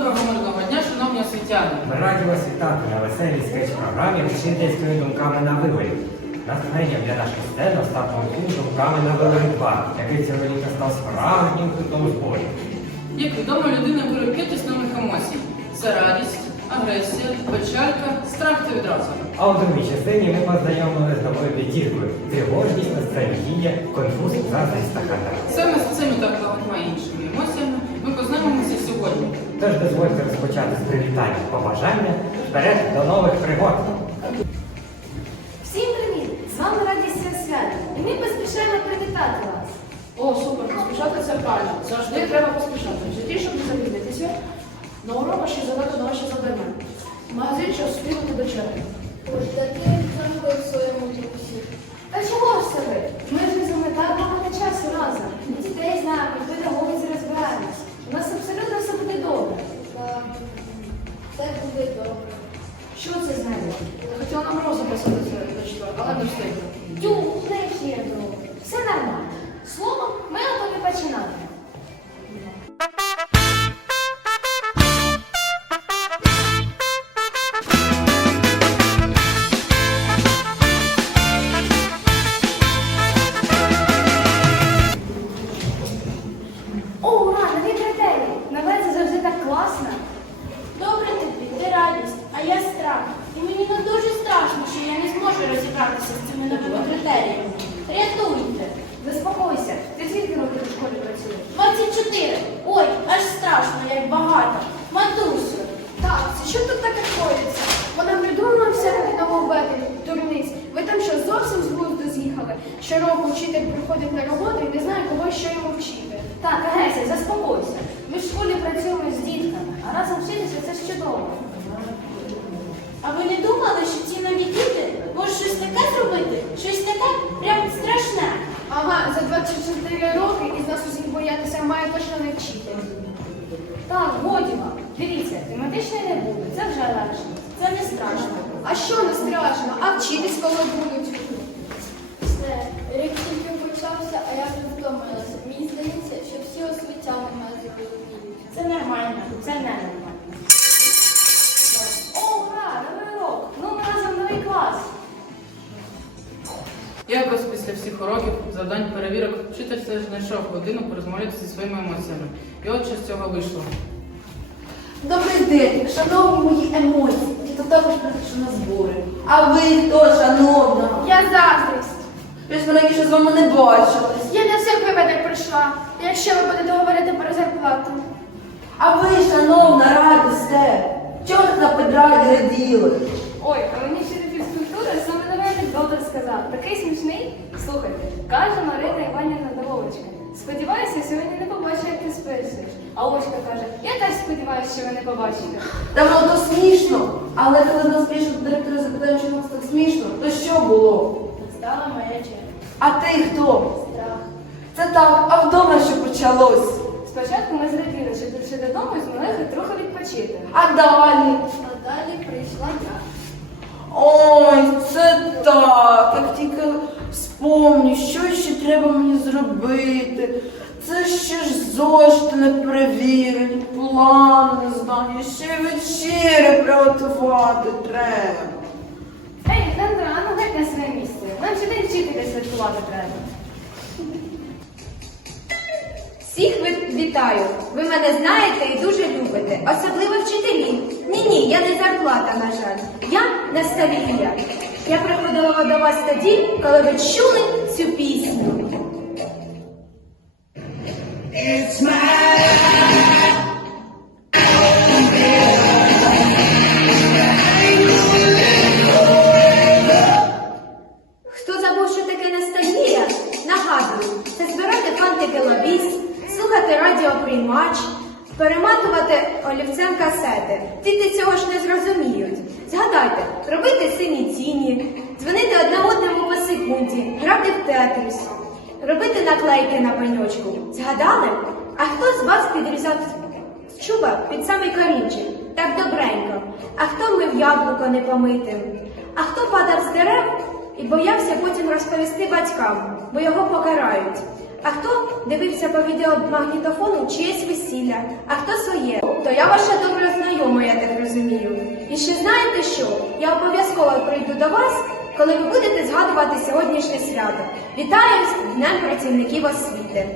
Доброго мирного дня, шановні освітяни. Ми раді вас вітати на веселій скетч-програмі «Вчительськими думками на виворі». Натхненням для наших сцен став мультфільм думками на виворі 2, який цього літа став справжнім хитом зборі. Як відомо, людина п'ять основних емоцій: це радість, агресія, печалька, страх та відраза. А у другій частині ми познайомилися з новою п'ятіркою – тривожність, ностальгія, конфуз, заздрість та хата. Саме з цими та багатьма іншими емоціями ми познайомимося сьогодні. Тож дозвольте розпочати з привітання побажання вперед до нових пригод. Всім привіт! З вами Радість Свят і ми поспішаємо привітати вас. О, супер, поспішати це правильно. Завжди треба поспішати. В житті, щоб не запізнитися, на уроках ще задати на ваші завдання. Магазин час встигнути до черги. Ось зробив в своєму друзі. Та чого ж це ви? Ми ж з вами так багато часу разом. Дітей знаємо, і педагогів розбираємось. У нас все буде добре. Що це з нею? Хотіла нам розум писати Щороку вчитель приходить на роботу і не знає, кого що йому вчити. Так, Агнеся, заспокойся. Ми в школі працюємо з дітками, а разом вчитися це ж чудово. А ви не думали, що ці нові діти можуть щось таке зробити? Щось таке прям страшне. Ага, за 24 роки із нас усіх боятися має точно не вчити. Так, годі вам. Дивіться, тематичної не буде, це вже легше. Це не страшно. А що не страшно? А вчитись коли будуть? Уроків, завдань перевірок, вчитель все ж знайшов годину порозмовляти зі своїми емоціями. І от що з цього вийшло. Добрий день, шановні мої емоції. Я також приходжу на збори. А ви хто, шановна? Я заздрість. Я ж ми раніше з вами не бачились. Я на всіх випадок прийшла, якщо ви будете говорити про зарплату. А ви, шановна, радосте. Чого ви на педраді раділи? Ой, а мені вчитель фізкультури саме новий анекдот сказав. Такий смішний. Слухайте, каже Марина Іванівна до Вовочки. Сподіваюся, сьогодні не побачу, як ти списуєш. А Вовочка каже, я теж сподіваюся, що ви не побачите. Та воно то смішно. Але коли нас прийшов директор запитав, що у нас так смішно, то що було? Стала моя черга. А ти хто? Страх. Це так, а вдома що почалось? Спочатку ми зраділи, що прийшли додому і змогли трохи відпочити. А далі? А далі прийшла я. Ой, це так. Як тільки вспомню, що ще треба мені зробити. Це ще ж зошити не перевірені, план не знаю, ще й вечері приготувати треба. Ей, Лендра, а ну геть на своє місце. Нам ще день вчителя святкувати треба. Всіх ви вітаю. Ви мене знаєте і дуже любите, особливо вчителі. Ні, ні, я не зарплата, на жаль. Я ностальгія. Я приходила до вас тоді, коли ви чули цю пісню. Фантики лавіс, слухати радіоприймач, перематувати олівцем касети. Діти цього ж не зрозуміють. Згадайте, робити сині тіні, дзвонити одне одному по секунді, грати в тетріс, робити наклейки на пеньочку. Згадали? А хто з вас підрізав чуба під самий корінчик? Так добренько. А хто мив яблуко непомитим? А хто падав з дерев і боявся потім розповісти батькам, бо його покарають. А хто дивився по відеомагнітофону чиєсь весілля, а хто своє? То я ваша добра знайома, я так розумію. І ще знаєте що? Я обов'язково прийду до вас, коли ви будете згадувати сьогоднішнє свято. Вітаю з Днем працівників освіти.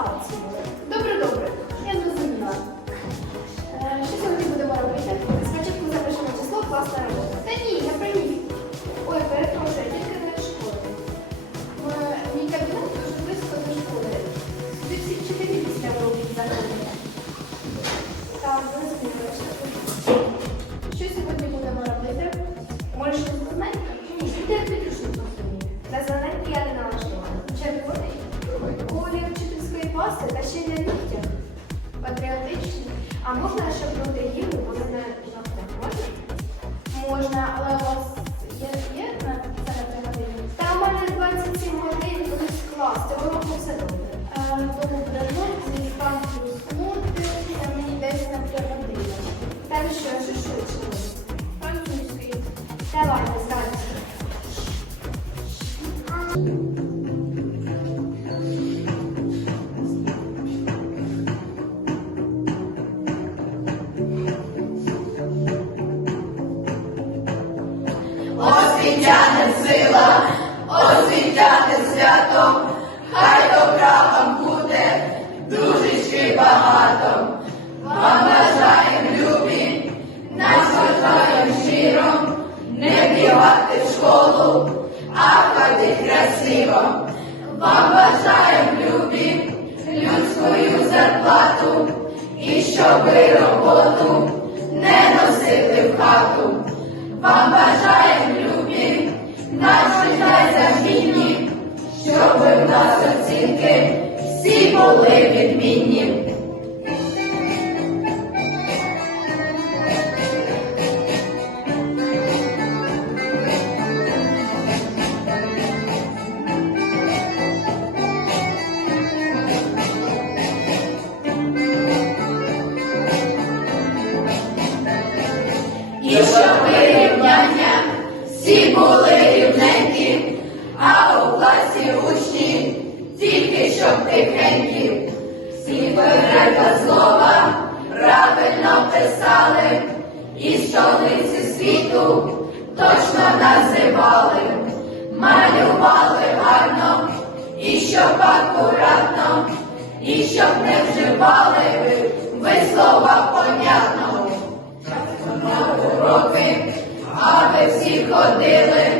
Атестацію. Добре, добре, я зрозуміла. Е, Що сьогодні будемо робити? Спочатку запишемо число, класна робота. Та ні, я приніс. Ой, перепрошую, тільки не школи. М, Мій кабінет дуже близько до школи. Сюди всі вчителі після уроків заходять. У вас є, є на це на три години? Та у мене 27 годин клас, цього року все добре. Тому ну, зі там плюс мути, мені десь на три години. Та ви що, що швидше? Французький. Давайте, зразу. Освітяне ви роботу не носити в хату. Вам бажаєм любі, наші найзамінні, щоб в нас оцінки всі були відмінні. Щоб. Всі перека слова правильно писали, і столиці світу точно називали, малювали гарно, і щоб акуратно, і щоб не вживали ви слова понятно. На уроки, аби всі ходили,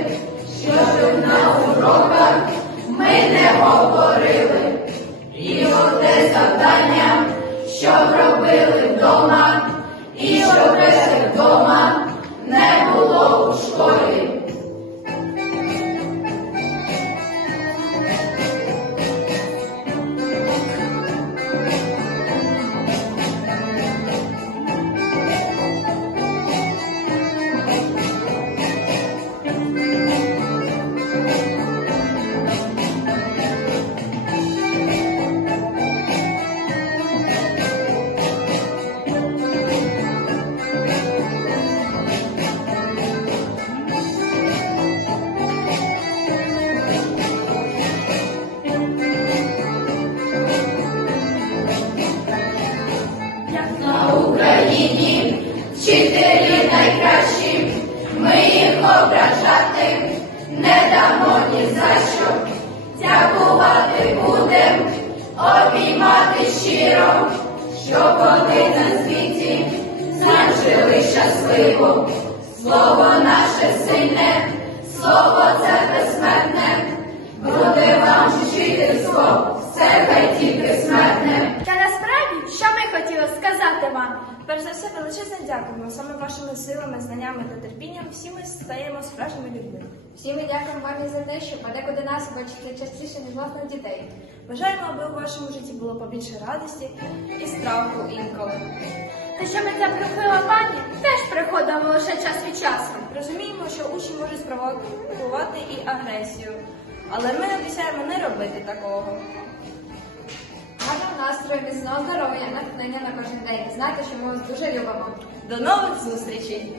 обіймати щиро, щоб вони на світі знать жили щасливо. Слово наше сильне, слово це безсмертне, буде вам вчительство, все хай тільки смертне. Та насправді, що ми хотіли сказати рада вам. Перш за все, величезне дякуємо. Саме вашими силами, знаннями та терпінням всі ми стаємо справжніми людьми. Всі ми дякуємо вам і за те, що подекуди нас бачите частіше, ніж власних дітей. Бажаємо, аби у вашому житті було побільше радості і страху інколи. Те, що ми ця прихила пані, теж приходимо лише час від часу. Розуміємо, що учні можуть спровокувати і агресію, але ми обіцяємо не робити такого. Настрою, міцного здоров'я, натхнення на кожен день. Знайте, що ми вас дуже любимо. До нових зустрічей!